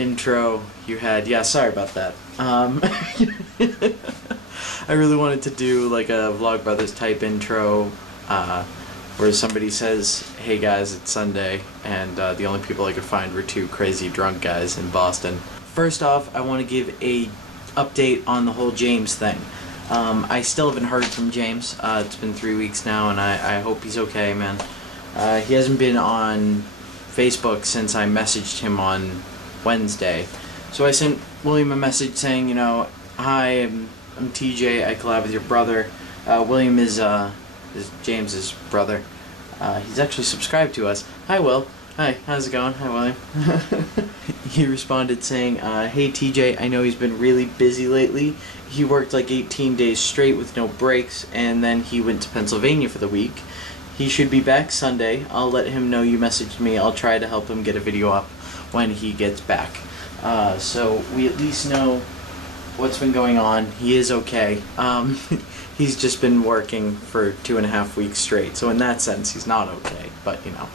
intro you had. Yeah, sorry about that. I really wanted to do like a Vlogbrothers type intro where somebody says, "Hey guys, it's Sunday," and the only people I could find were two crazy drunk guys in Boston. First off, I want to give a update on the whole James thing. I still haven't heard from James. It's been 3 weeks now, and I hope he's okay, man. He hasn't been on Facebook since I messaged him on Wednesday. So I sent William a message saying, you know, "Hi, I'm TJ, I collab with your brother." William is James's brother. He's actually subscribed to us. "Hi, Will. Hi, how's it going?" "Hi, William." He responded saying, "Hey TJ, I know he's been really busy lately. He worked like 18 days straight with no breaks, and then he went to Pennsylvania for the week. He should be back Sunday. I'll let him know you messaged me. I'll try to help him get a video up when he gets back." So we at least know what's been going on. He is okay. He's just been working for 2.5 weeks straight, so in that sense he's not okay, but you know,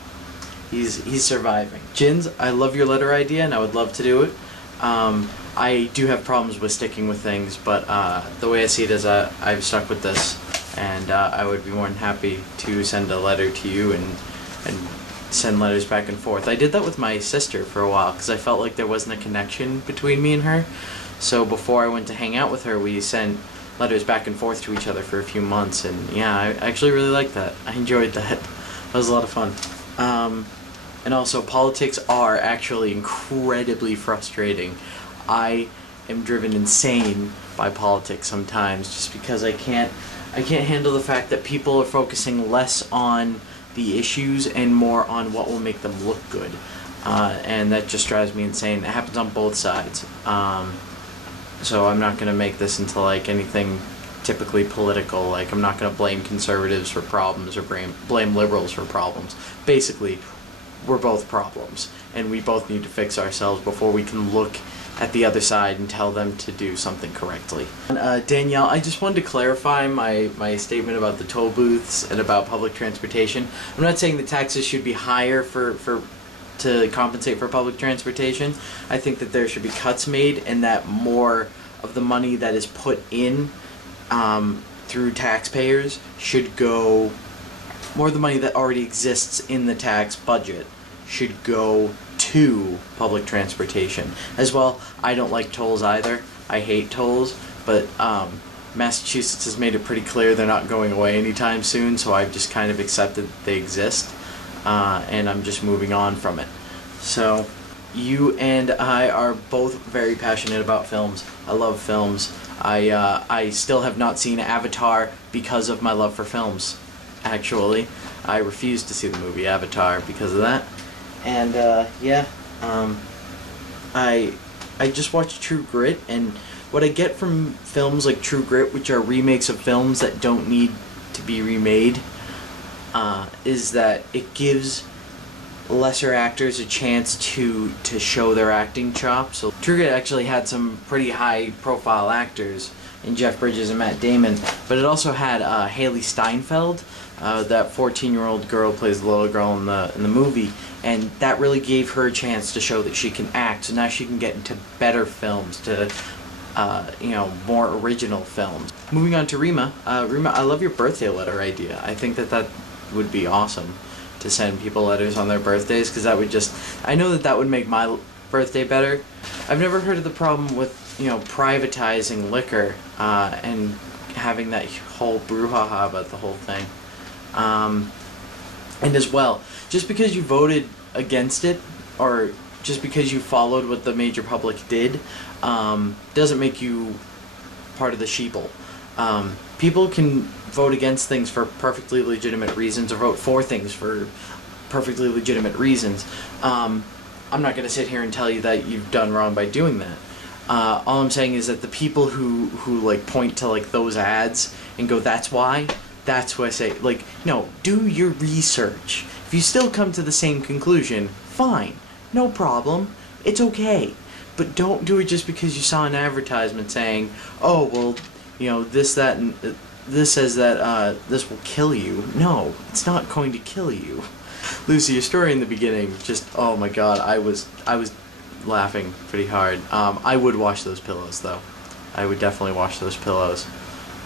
he's surviving. Jins, I love your letter idea and I would love to do it. I do have problems with sticking with things, but the way I see it is I've stuck with this, and I would be more than happy to send a letter to you and send letters back and forth. I did that with my sister for a while because I felt like there wasn't a connection between me and her. So before I went to hang out with her, we sent letters back and forth to each other for a few months, and yeah, I actually really liked that. I enjoyed that. That was a lot of fun. And also, politics are actually incredibly frustrating. I am driven insane by politics sometimes, just because I can't handle the fact that people are focusing less on the issues and more on what will make them look good, and that just drives me insane. It happens on both sides. So I'm not going to make this into like anything typically political. Like, I'm not going to blame conservatives for problems or blame liberals for problems. Basically, we're both problems, and we both need to fix ourselves before we can look at the other side and tell them to do something correctly. Danielle, I just wanted to clarify my statement about the toll booths and about public transportation. I'm not saying the taxes should be higher to compensate for public transportation. I think that there should be cuts made, and that more of the money that is put in through taxpayers should go, more of the money that already exists in the tax budget should go to public transportation. As well, I don't like tolls either. I hate tolls, but Massachusetts has made it pretty clear they're not going away anytime soon, so I've just kind of accepted that they exist. And I'm just moving on from it. So, you and I are both very passionate about films. I love films. I still have not seen Avatar because of my love for films, actually. I refused to see the movie Avatar because of that. And, yeah, I just watched True Grit, and what I get from films like True Grit, which are remakes of films that don't need to be remade, is that it gives lesser actors a chance to show their acting chops. So True Grit actually had some pretty high profile actors in Jeff Bridges and Matt Damon, but it also had Haley Steinfeld, that 14-year-old girl plays the little girl in the movie, and that really gave her a chance to show that she can act. So now she can get into better films, to you know, more original films. Moving on to Rima. Rima, I love your birthday letter idea. I think that would be awesome to send people letters on their birthdays, because that would just, I know that would make my birthday better. I've never heard of the problem with, you know, privatizing liquor and having that whole brouhaha about the whole thing. And as well, just because you voted against it, or just because you followed what the major public did, doesn't make you part of the sheeple. People can vote against things for perfectly legitimate reasons, or vote for things for perfectly legitimate reasons. I'm not going to sit here and tell you that you've done wrong by doing that. All I'm saying is that the people who like point to like those ads and go, "That's why," that's who I say, like, no, do your research. If you still come to the same conclusion, fine, no problem, it's okay. But don't do it just because you saw an advertisement saying, "Oh, well, you know, this, that, and this says that this will kill you." No, it's not going to kill you. Lucy, your story in the beginning, just, oh my god, I was laughing pretty hard. I would wash those pillows, though. I would definitely wash those pillows.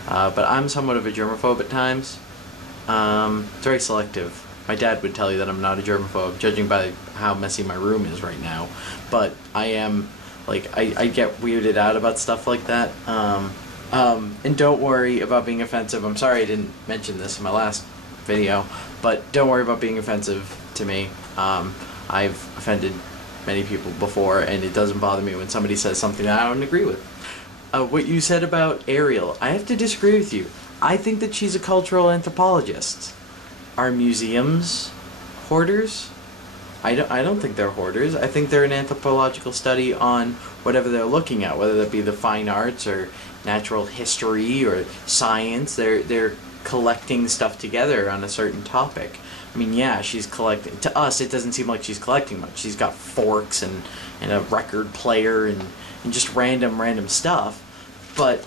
But I'm somewhat of a germaphobe at times. It's very selective. My dad would tell you that I'm not a germaphobe, judging by how messy my room is right now. But I am, like, I get weirded out about stuff like that. And don't worry about being offensive. I'm sorry I didn't mention this in my last video, but don't worry about being offensive to me. I've offended many people before, and it doesn't bother me when somebody says something that I don't agree with. What you said about Ariel, I have to disagree with you. I think that she's a cultural anthropologist. Are museums hoarders? I don't think they're hoarders. I think they're an anthropological study on whatever they're looking at, whether that be the fine arts or natural history or science. They're collecting stuff together on a certain topic. I mean, yeah, she's collecting. To us, it doesn't seem like she's collecting much. She's got forks and a record player and just random stuff. But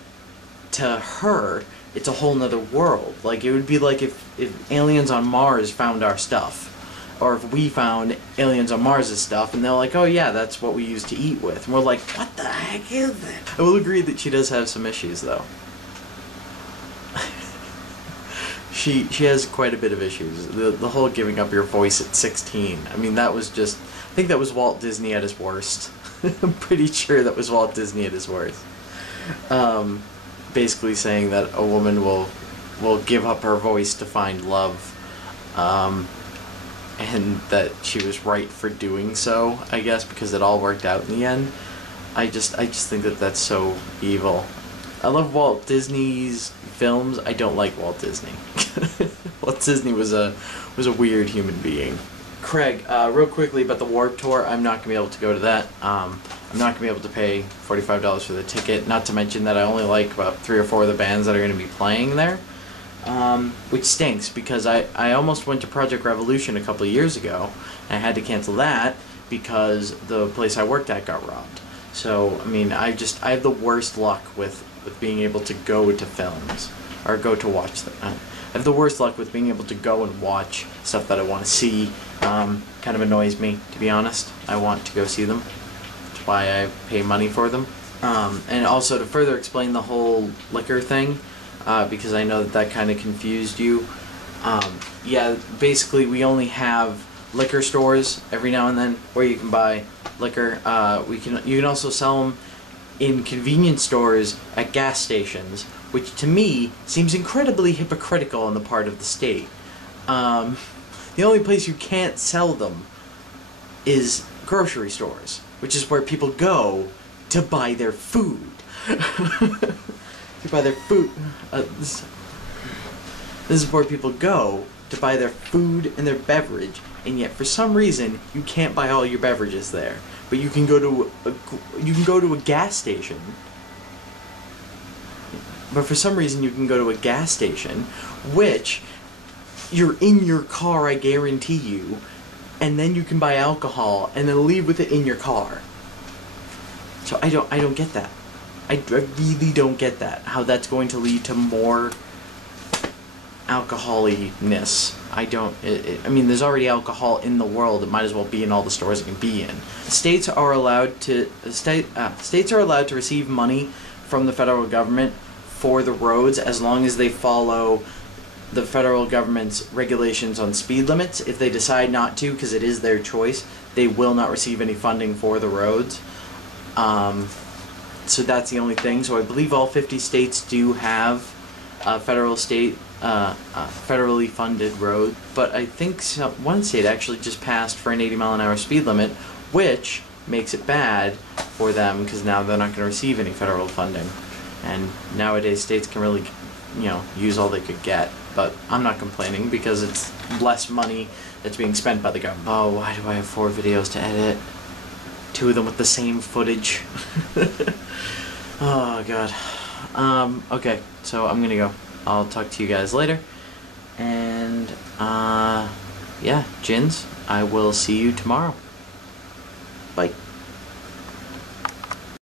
to her, it's a whole nother world. Like, it would be like if aliens on Mars found our stuff. Or if we found aliens on Mars' stuff, and they're like, oh yeah, that's what we used to eat with. And we're like, what the heck is that? I will agree that she does have some issues, though. She has quite a bit of issues. The whole giving up your voice at 16. I mean, that was just... I think that was Walt Disney at his worst. I'm pretty sure that was Walt Disney at his worst. Basically saying that a woman will give up her voice to find love. And that she was right for doing so, I guess, because it all worked out in the end. I just think that that's so evil. I love Walt Disney's films. I don't like Walt Disney. Walt Disney was a weird human being. Craig, real quickly about the Warped Tour, I'm not going to be able to go to that. I'm not going to be able to pay $45 for the ticket, not to mention that I only like about 3 or 4 of the bands that are going to be playing there. Which stinks, because I almost went to Project Revolution a couple of years ago, and I had to cancel that because the place I worked at got robbed. So, I mean, I have the worst luck with being able to go to films, or go to watch them. I have the worst luck with being able to go and watch stuff that I want to see. Kind of annoys me, to be honest. I want to go see them. That's why I pay money for them. And also, to further explain the whole liquor thing, because I know that kind of confused you. Yeah, basically we only have liquor stores every now and then where you can buy liquor. You can also sell them in convenience stores at gas stations, which to me seems incredibly hypocritical on the part of the state. The only place you can't sell them is grocery stores, which is where people go to buy their food. To buy their food. This is where people go to buy their food and their beverage, and yet for some reason you can't buy all your beverages there. But you can go to a gas station. But for some reason you can go to a gas station, which you're in your car, I guarantee you, and then you can buy alcohol and then leave with it in your car. So I don't get that. I really don't get that. How that's going to lead to more alcoholiness. I mean, there's already alcohol in the world. It might as well be in all the stores it can be in. States are allowed to receive money from the federal government for the roads as long as they follow the federal government's regulations on speed limits. If they decide not to, because it is their choice, they will not receive any funding for the roads. So that's the only thing. So I believe all 50 states do have federally funded road, but I think one state actually just passed for an 80-mile-an-hour speed limit, which makes it bad for them because now they're not going to receive any federal funding. And nowadays states can really, use all they could get. But I'm not complaining because it's less money that's being spent by the government. Oh, why do I have 4 videos to edit? 2 of them with the same footage. Oh, God. Okay, so I'm gonna go. I'll talk to you guys later. And, yeah, Jins, I will see you tomorrow. Bye.